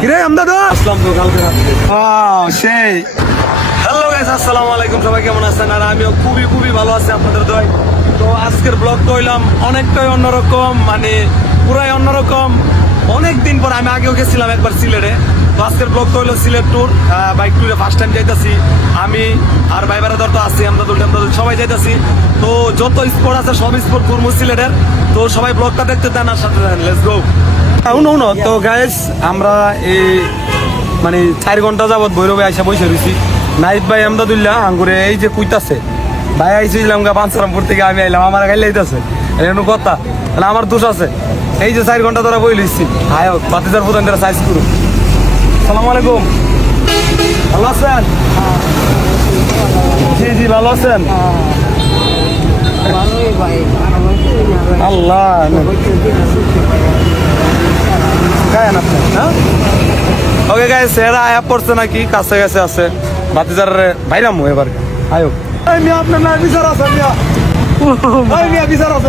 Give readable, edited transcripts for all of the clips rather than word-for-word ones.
কিরে আমদাদ আসলাম তো কালকে সেই হ্যালো গাইস, আসসালামু আলাইকুম। সবাই কেমন আছেন? আর আমিও খুবই ভালো আছি আপনাদের দয়। তো আজকের ব্লগটা হইলাম অনেকটাই অন্যরকম, মানে পুরাই অন্যরকম। অনেক দিন পর, আমি আগেও গেছিলাম একবার সিলেটে। তো আজকের ব্লগটা হইলো সিলেট ট্যুর, বাইক ট্যুরে ফার্স্ট টাইম যাইতাছি আমি আর ভাই বেড়াদার তো আছি, আমদাদুল সবাই যাইতাছি। তো যত স্পট আছে সব স্পট ঘুরবো সিলেটের। তো সবাই ব্লগটা দেখতে দেন আর সাথে দেন, লেটস গো। তো গাইস, আমরা এই মানে 4 ঘন্টা যাবত ভৈরবে আইসা বসে রয়েছি। নাইট ভাই আমদাদুল্লাহ আঙ্গুরে এই যে কুইতাছে ভাই, আইছিলাম বাঞ্ছারামপুর থেকে, আমি আইলাম, আমার গাইলে আইতাছে এর কথা, তাহলে আমার দোষ আছে। এই যে 4 ঘন্টা ধরা বই লইছি, হায় বাতিজার প্রধান তারা সাইজ করু। সালাম আলাইকুম, ভালো আছেন? জি ভালো আছেন? আল্লাহ ওকে গাইস, এরা আয়া পড়ছে নাকি কাছে কাছে আছে বাতিজার বাইরাম এবার আয়ো। আপনার না বিচার আছে বিচার আছে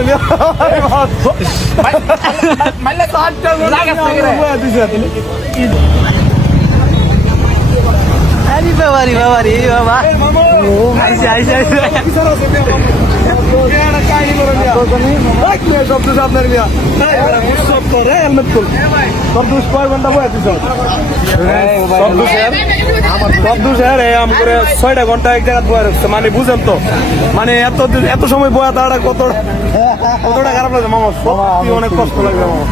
ছয়টা ঘন্টা এক জায়গায় বয়া রাখছে, মানে বুঝেন তো, মানে এত সময় বয়া তারা কতটা খারাপ লাগে মামা, সত্যি অনেক কষ্ট লাগে মামা।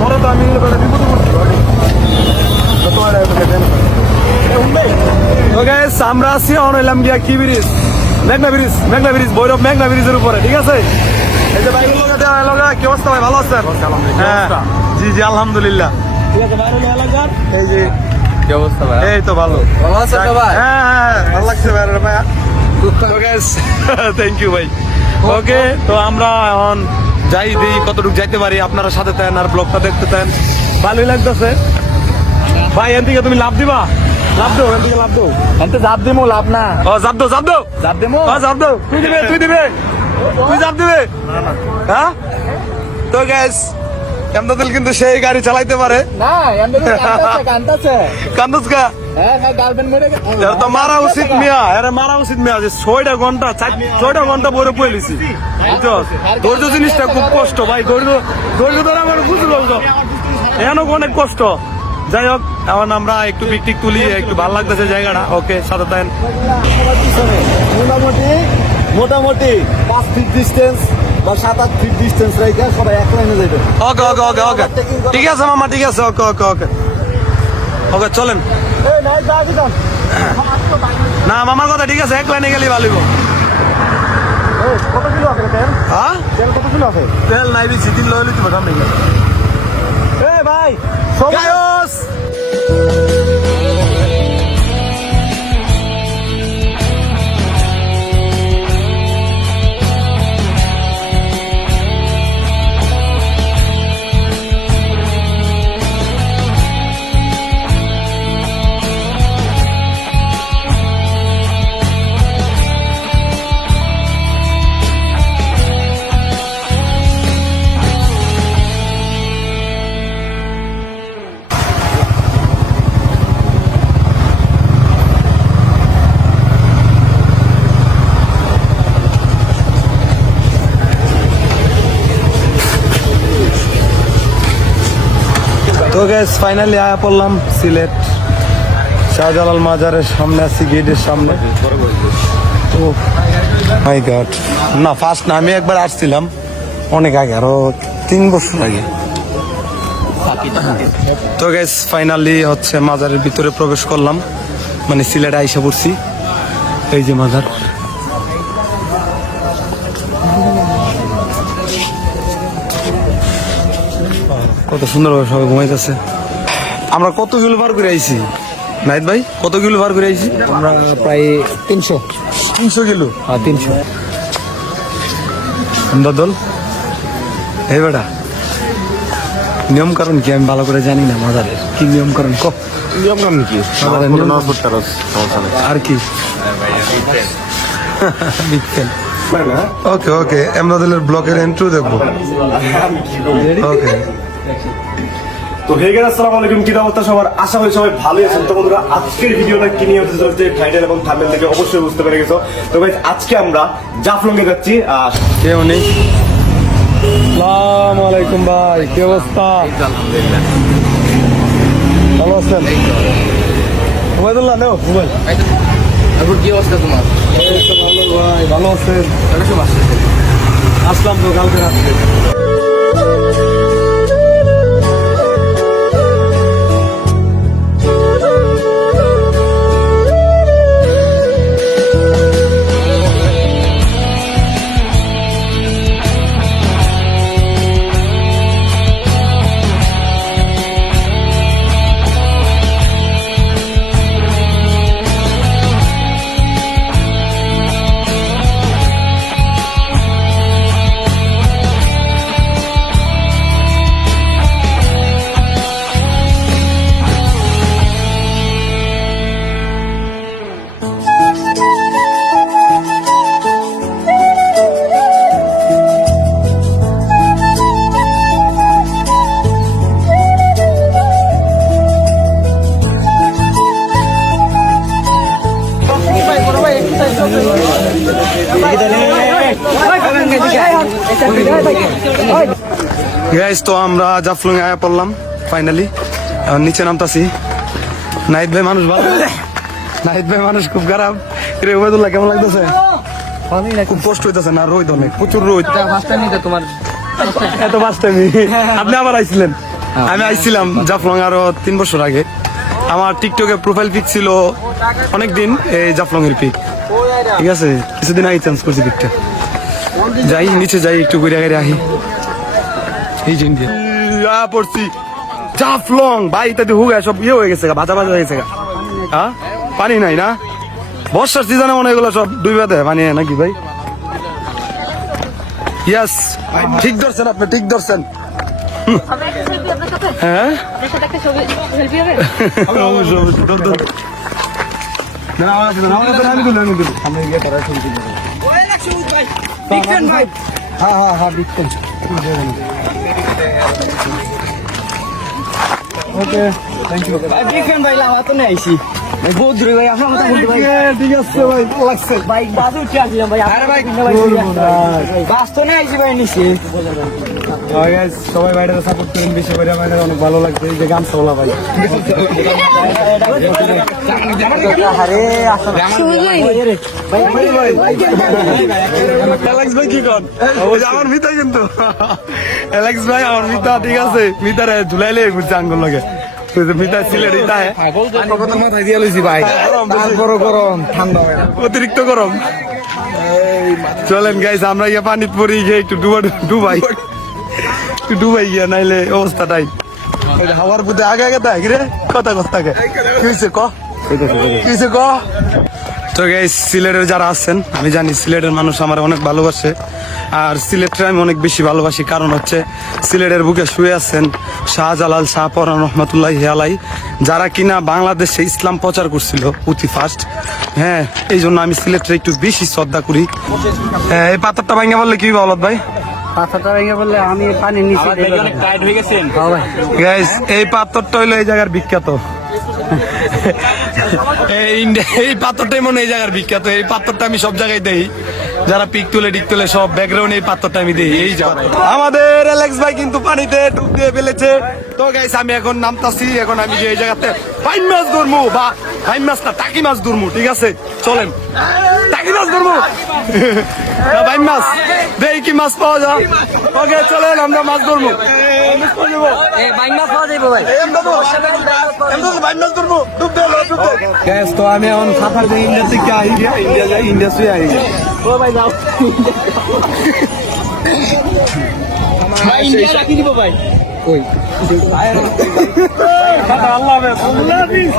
পরে তো আমি বিপদে পড়ছি। আমরা আছি অনলাম গিয়া কি ব্রিজ, মেঘনা ব্রিজ ভৈরব মেঘনা ব্রিজের উপরে, ঠিক আছে? এই যে বাইকের লগা কি অবস্থা ভাই, ভালো আছেন? হ্যাঁ জি আলহামদুলিল্লাহ। এই যে কি অবস্থা ভাই? এই তো ভালো আছে তো ভাই। হ্যাঁ ভালো লাগছে ভাই, থ্যাংক ইউ ভাই। ওকে, তো আমরা এখন যাই দিই কতটুকু যাইতে পারি, আপনারা সাথে থাকেন আর ব্লগটা দেখতে থাকেন, ভালোই লাগতেছে ভাই। এন থেকে তুমি লাভ দিবা? লাভ দো, এন থেকে লাভ দো, এনতে জাপ দিমু, লাভ না। ও জাপ দো জাপ দিমু, জাপ দো, তুই দিবে তুই জাপ দিবে। হ্যাঁ তো গাইস, আমদাদুল কিন্তু সেই গাড়ি চালাইতে পারে না। কান্দুস কা তো মারা উচিত মিয়া, আরে মারা উচিত মিয়া যে 6টা ঘন্টা বইরে পড়েছি। ধৈর্য জিনিসটা খুব কষ্ট ভাই, ধৈর্য ধরে আমার বুঝতে পারছো, এখনো অনেক কষ্ট। যাই হোক, এখন আমরা একটু পিকটিক তুলি, একটু ভালো লাগতেছে জায়গাটা। ওকে, সাথে থাকেন। মোটামুটি 5 ফিট ডিস্টেন্স বা 7-8 ফিট ডিস্টেন্স রেখে সবাই এক লাইনে যাবে। ওকে ঠিক আছে মামা, ঠিক আছে। ওকে চলেন। না মামার কথা ঠিক আছে, এক লাইনে গেলে ভালো। কত কিলো আছে তেল? হ্যাঁ তেল কত কিলো আছে? তেল নাই দিচ্ছি, 3 লইলি তো সামনে ভাই গায়স। তো গাইস, ফাইনালি আয়া পড়লাম সিলেট শাহজালাল মাজারের সামনে, আছি গেটের সামনে। ও মাই গড, না ফার্স্ট না, আমি একবার আসছিলাম অনেক আগে, আরো 3 বছর আগে। তো গাইস, ফাইনালি হচ্ছে মাজারের ভিতরে প্রবেশ করলাম, মানে সিলেটে আইসা পড়ছি। এই যে মাজার, কত সুন্দরভাবে সবাই ঘুমাইতেছে। আমরা কত কিলো পার করে আইছি নাইট ভাই, কত কিলো পার করে আইছি? আমরা প্রায় 300 কিলো। হ্যাঁ 300। আমদাদুল এই বেটা, নিয়ম কারণ কি আমি ভালো করে জানি না, মাজারের কি নিয়ম কারণ নিয়ম কারণ কি? আর কি ওকে আমদাদুলের ব্লকের এন্ট্রি দেখবো। ওকে তো হে গাইস, আসসালামু আলাইকুম। কি অবস্থা সবার? আশা করি সবাই ভালোই আছেন। তো বন্ধুরা, আজকের ভিডিওটা কি নিয়ে হতে চলছে টাইটেল এবং থাম্বনেল থেকে অবশ্যই বুঝতে পেরে গেছো। তো গাইস, আজকে আমরা জাফলং এ যাচ্ছি। কে উনি? আসসালামু আলাইকুম ভাই, কি অবস্থা? ভালো আছেন? ওবায়দুল্লাহ নাও মোবাইল। এখন কি অবস্থা তোমার? এই তো ভালো ভাই, ভালো আছেন? কটার সময় আসছো? আসলাম তো কালকে রাত্রে। গাইস, তো আমরা জাফলং এ আয়া পড়লাম ফাইনালি। এখন নিচে নামতাছি। নাহিদ ভাই মানুষ ভালো, নাহিদ ভাই মানুষ খুব খারাপ। রে ওবায়দুল্লাহ, কেমন লাগতেছে? খুব কষ্ট হইতেছে না? রোদ অনেক, প্রচুর রোদ। ফার্স্ট টাইম তো তোমার এত ফার্স্ট টাইম আপনি আবার আইছিলেন? আমি আইছিলাম জাফলং আরো 3 বছর আগে। আমার টিকটকে প্রোফাইল পিক ছিল অনেকদিন এই জাফলং এর পিক, ঠিক আছে? কিছুদিন আগে চেঞ্জ করছি পিকটা। যাই নিচে যাই, একটু ঘুরে ঘুরে আহি। এই যে ইন্ডিয়া পড়ছি জাফলং ভাই, তাতে হুগা সব ইয়ে হয়ে গেছে, ভাজা ভাজা হয়ে গেছে। হ্যাঁ, পানি নাই না? বর্ষার সিজনে মনে হয় এগুলো সব ডুবে দেয় পানি, নাকি ভাই? ইয়াস, ঠিক ধরছেন আপনি, ঠিক ধরছেন। হ্যাঁ, অবশ্যই অবশ্যই, ধর ধর। না, আমার কাছে না, আমার কাছে না, আমি দিলাম, আমি দিলাম। আমি গিয়ে তারা শুনছি। হ্যাঁ হ্যাঁ হ্যাঁ, বিটকয়েন। ওকে, থ্যাংক ইউ ভাই লাভা তো নেই আইছি বহুত দূরে ভাই আপনার কথা বলতে ভাই ঠিক আছে ভাই, ভালো লাগছে। ভাই বাজু উঠে আসলাম ভাই আরে ভাই বাস তো নেই আইছি ভাই নিচে গাইস, সবাই বাইরে সাপোর্ট করেন বেশি করে, আমাদের অনেক ভালো লাগছে। এই যে গান সোলা ভাই, আরে আসলে অ্যালেক্স ভাই কি কর? ওই যে আমার মিতা, কিন্তু অ্যালেক্স ভাই আমার মিতা, ঠিক আছে? মিতারে ঝুলাইলে ঘুরছে আঙ্গুল লাগে। মিতা সিলেট ইতা মাথায় দিয়ে লইছি ভাই তারপর গরম ঠান্ডা অতিরিক্ত গরম। চলেন গাইস, আমরা গিয়ে পানিত পড়ি গিয়ে একটু ডুবাই একটু ডুবাই গিয়া, নাইলে অবস্থাটাই। হাওয়ার বুদ্ধে আগে আগে দেখ রে, কথা কথাকে কি হয়েছে ক, কি হয়েছে ক। তো গাইস, সিলেটের যারা আছেন, আমি জানি সিলেটের মানুষ আমার অনেক ভালোবাসে। আর সিলেটের আমি অনেক বেশি ভালোবাসি, কারণ হচ্ছে সিলেটের বুকে শুয়ে আছেন শাহজালাল, শাহপরান রহমতুল্লাহি আলাই, যারা কিনা বাংলাদেশে ইসলাম প্রচার করছিল অতি ফার্স্ট। হ্যাঁ, এই জন্য আমি সিলেটের একটু বেশি শ্রদ্ধা করি। হ্যাঁ, এই পাথরটা ভাঙা বললে কি বলত ভাই? পাথরটা ভেঙে বললে আমি পানির নিচে অনেক টাইট হয়ে গেছেন ভাই গাইস, এই পাথরটা হইলো এই জায়গার বিখ্যাত। এই পাথরটাই মনে এই জায়গার বিখ্যাত। এই পাথরটা আমি সব জায়গায় দেই, যারা পিক তুলে টিক তুলে সব ব্যাকগ্রাউন্ড এই পাথরটা আমি দিই। এই যা আমাদের অ্যালেক্স ভাই কিন্তু পানিতে ডুব দিয়ে ফেলেছে। তো গাইস, আমি এখন নামতাছি। এখন আমি যে এই জায়গাতে বাইন মাছ ধরবো, বা বাইন মাছ না, টাকি মাছ ধরবো, ঠিক আছে? চলেন, টাকি মাছ ধরবো না বাইন মাছ, দেখি কি মাছ পাওয়া যায়। ওকে, চলেন, আমরা মাছ ধরবো। তো আমি এখন সাফার যাই, ইন্ডিয়া থেকে আই গিয়া, ইন্ডিয়া যাই, ইন্ডিয়া শুয়ে আই গিয়া। ভাই যাও ভাই ইন্ডিয়া রাখি দিব ভাই কই আল্লাহ হাফেজ, আল্লাহ হাফেজ।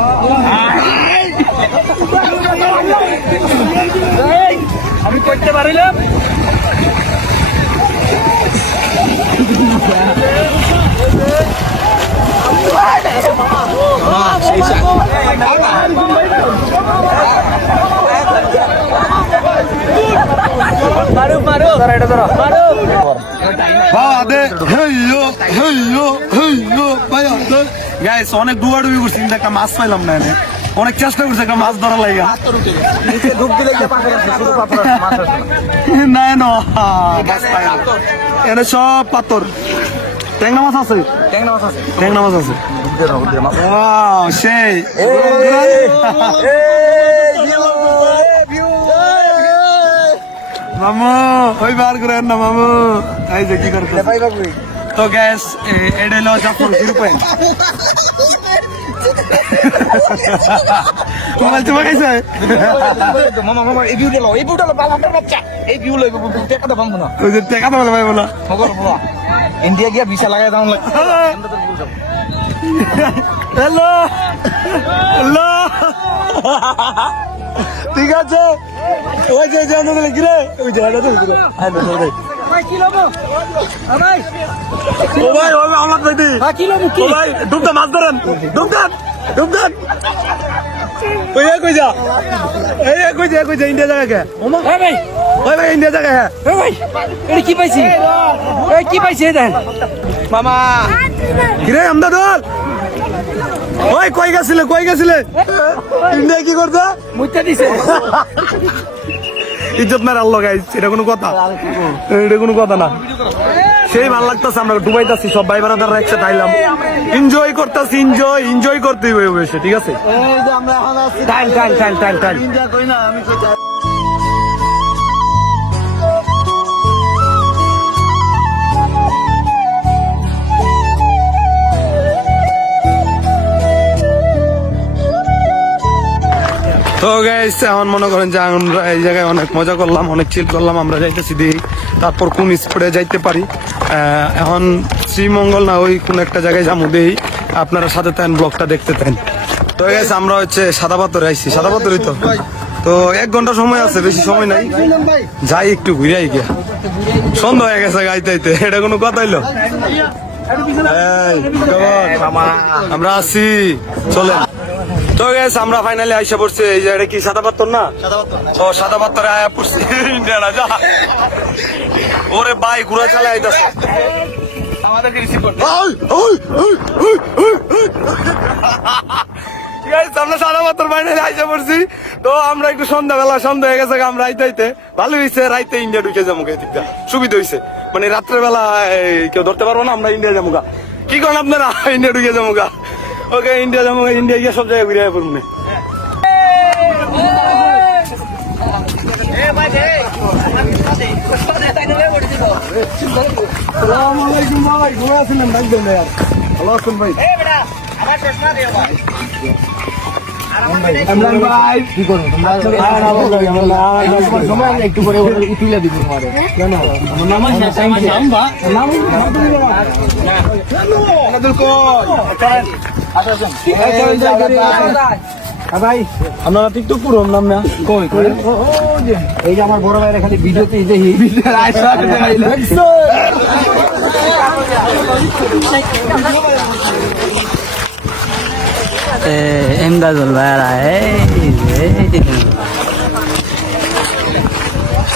আমি করতে পারিলাম মারো মারো ধরো এটা ধরো মারো বাবা দে হেইয়ো হেইয়ো হেইয়ো ভাইয়া গাইস অনেক ডুবাডুবি করছি কিন্তু একটা মাছ পাইলাম না এনে অনেক চেষ্টা করছে একটা মাছ ধরা লাগা নিচে ডুব দিলে যে পাথর আছে শুধু পাথর আছে, মাছ আছে না। না না মাছ পাই না। এনে সব পাথর ট্যাংরা মাছ আছে ট্যাংরা মাছ আছে, ট্যাংরা মাছ আছে ডুব দিয়ে দাও, ডুব দিয়ে মাছ। ওয়াও সেই মামু ওই বার করেন না মামু এই যে কি করতে তো গ্যাস এটা হলো জাফর জিরো পয়েন্ট মোবাইল চুমা খাইছে মামা মামা এই ভিউটা লো, এই ভিউটা লো, বাবা বাচ্চা এই ভিউ লইব টাকা দাও না ওই যে টাকা তো বলে ভাই বলা খবর বলা ইন্ডিয়া গিয়া ভিসা লাগাই দাও লাগে। হ্যালো হ্যালো ঠিক আছে ওই যে জানো গেলে কি রে ওই যে হাঁটা চলছিল ও ভাই ও আমার ভাই দি ও ভাই ডুবটা মাছ ধরেন ডুবটান ডুবটান ওই কই যা এই কই যা ইন্ডিয়া জায়গা কে ওই ভাই ইন্ডিয়া জায়গা হ্যাঁ কি পাইছি কি পাইছি দেন মামা কিরে আমদা দল ওই কই গেছিলে ইন্ডিয়া কি করছে মুইতা দিছে ইজ্জত মার আল্লাহ গাইস এটা কোনো কথা না সেই ভালো লাগতেছে আমরা ডুবাইতাছি সব ভাই বোনেরা একসাথে আইলাম এনজয় করতেছি এনজয় করতেই হবে ঠিক আছে এই যে আমরা এখন আছি টাইল ইন্ডিয়া কই না আমি কই যাই। তো গাইস এখন মনে করেন যে আমরা এই জায়গায় অনেক মজা করলাম অনেক চিল করলাম আমরা যাইতেছি দিই তারপর কোন স্পটে যাইতে পারি এখন শ্রীমঙ্গল না ওই কোন একটা জায়গায় যাবো দেই আপনারা সাথে থাকেন ব্লগটা দেখতে থাকেন তো গাইস আমরা হচ্ছে সাদা পাথরে আইছি সাদা পাথরই তো 1 ঘন্টা সময় আছে বেশি সময় নাই যাই একটু ঘুরে আই গিয়া সন্ধ্যা হয়ে গেছে গাইতে এটা কোনো কথা হইলো আমরা আছি চলেন তো গেস আমরা ফাইনালি আইসা পড়ছি এই যে এটা কি সাদা পাথর না ও সাদা পাথরে আয়া পড়ছি ইন্ডিয়ানা যা ওরে ভাই ঘুরা চালে আইতাছে আমাদেরকে রিসিভ করতে আমরা সাদা পাথর ফাইনালি আইসা পড়ছি তো আমরা একটু সন্ধ্যা হয়ে গেছে আমরা আইতে ভালো হয়েছে রাইতে ইন্ডিয়া ঢুকে যাবো দিকটা সুবিধা হয়েছে মানে রাত্রে বেলা কেউ ধরতে পারবো না আমরা ইন্ডিয়া যাবো কি করেন আপনারা ইন্ডিয়া ঢুকে যাবো ওকে ইন্ডিয়া যাবো ইন্ডিয়া গিয়ে সব জায়গায় ঘুরে পড়ুন ভালো আছেন ভাই? কি করবো তোমরা? সময় আমি একটু পরে তুলে দিব তোমারে। কেন? আমার নাম আছে নাম আমাদের ভাই আপনারা টিকটক পুরো নাম না কই এই যে আমার বড় ভাইরা খালি ভিডিওতে দেখি এমদাদুল ভাইরা